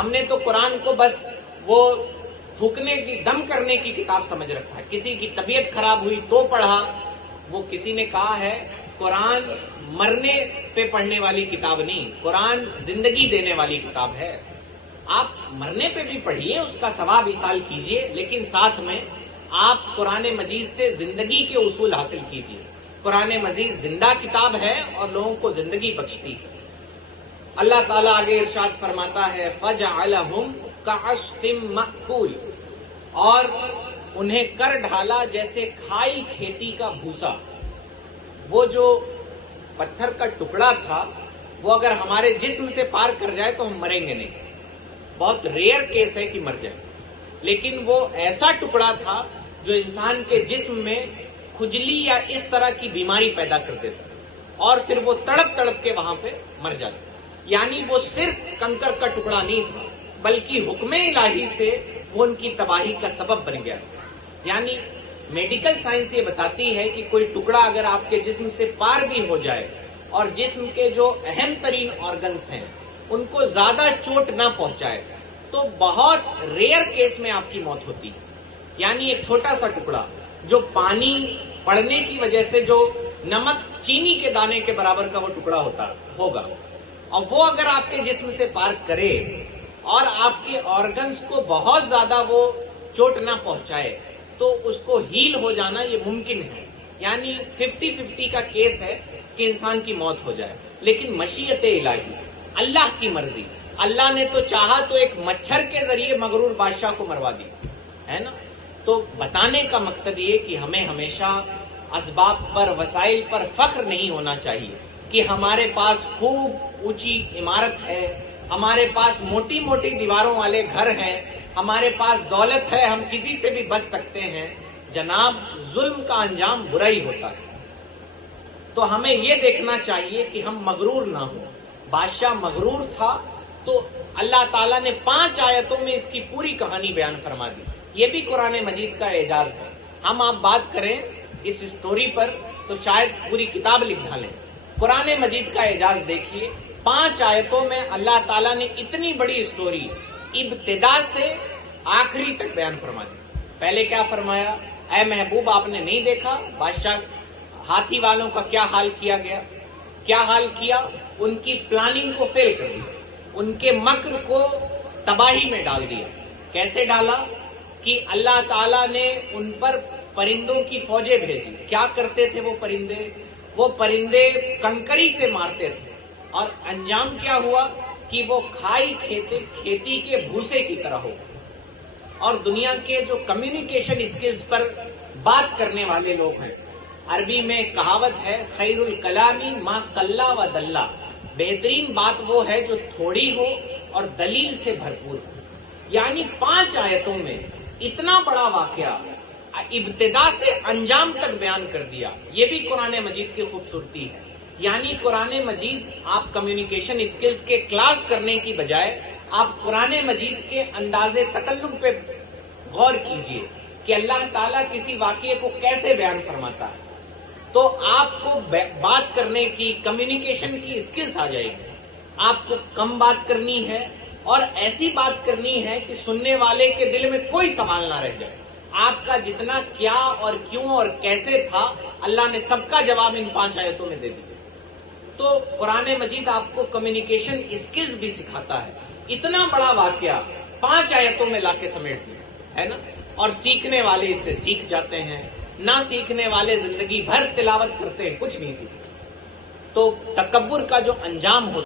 ہم نے تو قرآن کو بس وہ تھوکنے کی دم کرنے کی کتاب سمجھ رکھا ہے. کسی کی طبیعت خراب ہوئی تو پڑھا. وہ کسی نے کہا ہے قرآن مرنے پہ پڑھنے والی کتاب نہیں، قرآن زندگی دینے والی کتاب ہے. آپ مرنے پہ بھی پڑھیے، اس کا ثواب ایصال کیجئے، لیکن ساتھ میں آپ قرآن مجید سے زندگی کے اصول حاصل کیجئے. قرآن مجید زندہ کتاب ہے اور لوگوں کو زندگی بخشتی ہے. اللہ تعالیٰ آگے ارشاد فرماتا ہے فَجَعَلَهُمْ كَعَصْفٍ مَأْكُولٍ، اور انہیں کر ڈھالا جیسے کھائی کھیتی کا بھوسا. وہ جو پتھر کا ٹکڑا تھا وہ اگر ہمارے جسم سے پار کر جائے تو ہم مریں گے نہیں، بہت ریئر کیس ہے کہ مر جائے، لیکن وہ ایسا ٹکڑا تھا جو انسان کے جسم میں کھجلی یا اس طرح کی بیماری پیدا کر دیتا اور پھر وہ تڑپ تڑپ کے وہاں پہ مر جاتا. یعنی وہ صرف کنکر کا ٹکڑا نہیں تھا بلکہ حکم الہی سے وہ ان کی تباہی کا سبب بن گیا. یعنی میڈیکل سائنس یہ بتاتی ہے کہ کوئی ٹکڑا اگر آپ کے جسم سے پار بھی ہو جائے اور جسم کے جو اہم ترین آرگنز ہیں ان کو زیادہ چوٹ نہ پہنچائے تو بہت ریئر کیس میں آپ کی موت ہوتی ہے. یعنی ایک چھوٹا سا ٹکڑا جو پانی پڑنے کی وجہ سے جو نمک چینی کے دانے کے برابر کا وہ ٹکڑا ہوگا، اور وہ اگر آپ کے جسم سے پار کرے اور آپ کے آرگنز کو بہت زیادہ وہ چوٹ نہ پہنچائے تو اس کو ہیل ہو جانا یہ ممکن ہے. یعنی 50-50 کا کیس ہے کہ انسان کی موت ہو جائے. لیکن مشیت الہی، اللہ کی مرضی، اللہ نے تو چاہا تو ایک مچھر کے ذریعے مغرور بادشاہ کو مروا دی ہے نا. تو بتانے کا مقصد یہ کہ ہمیں ہمیشہ اسباب پر، وسائل پر فخر نہیں ہونا چاہیے کہ ہمارے پاس خوب اونچی عمارت ہے، ہمارے پاس موٹی موٹی دیواروں والے گھر ہیں، ہمارے پاس دولت ہے، ہم کسی سے بھی بچ سکتے ہیں. جناب ظلم کا انجام برا ہی ہوتا ہے. تو ہمیں یہ دیکھنا چاہیے کہ ہم مغرور نہ ہوں. بادشاہ مغرور تھا تو اللہ تعالیٰ نے 5 آیتوں میں اس کی پوری کہانی بیان فرما دی. یہ بھی قرآن مجید کا اعجاز ہے. ہم آپ بات کریں اس سٹوری پر تو شاید پوری کتاب لکھ ڈالیں. قرآن مجید کا اعجاز دیکھیے. 5 آیتوں میں اللہ تعالیٰ نے اتنی بڑی سٹوری ابتدا سے آخری تک بیان فرما دی. پہلے کیا فرمایا؟ اے محبوب آپ نے نہیں دیکھا بادشاہ ہاتھی والوں کا کیا حال کیا گیا؟ کیا حال کیا؟ ان کی پلاننگ کو فیل کر دیا، ان کے مکر کو تباہی میں ڈال دیا. کیسے ڈالا؟ کہ اللہ تعالیٰ نے ان پر پرندوں کی فوجیں بھیجی. کیا کرتے تھے وہ پرندے؟ وہ پرندے کنکری سے مارتے تھے اور انجام کیا ہوا کہ وہ کھائی کھیتی کے بھوسے کی طرح ہو. اور دنیا کے جو کمیونیکیشن اسکلز پر بات کرنے والے لوگ ہیں، عربی میں کہاوت ہے خیر الکلامی ما قل و دل، بہترین بات وہ ہے جو تھوڑی ہو اور دلیل سے بھرپور ہو. یعنی 5 آیتوں میں اتنا بڑا واقعہ ابتدا سے انجام تک بیان کر دیا. یہ بھی قرآن مجید کی خوبصورتی ہے. یعنی قرآن مجید آپ کمیونیکیشن اسکلز کے کلاس کرنے کی بجائے آپ قرآن مجید کے انداز تکلم پہ غور کیجئے کہ اللہ تعالیٰ کسی واقعے کو کیسے بیان فرماتا ہے. تو آپ کو بات کرنے کی، کمیونیکیشن کی اسکلز آ جائے گی. آپ کو کم بات کرنی ہے اور ایسی بات کرنی ہے کہ سننے والے کے دل میں کوئی سوال نہ رہ جائے. آپ کا جتنا کیا اور کیوں اور کیسے تھا اللہ نے سب کا جواب ان 5 آیتوں میں دے دیا. تو قرآن مجید آپ کو کمیونیکیشن اسکلز بھی سکھاتا ہے. اتنا بڑا واقعہ 5 آیتوں میں لا کے سمیٹ دیا ہے نا. اور سیکھنے والے اس سے سیکھ جاتے ہیں، نہ سیکھنے والے زندگی بھر تلاوت کرتے ہیں، کچھ نہیں سیکھتے. تو تکبر کا جو انجام ہوتا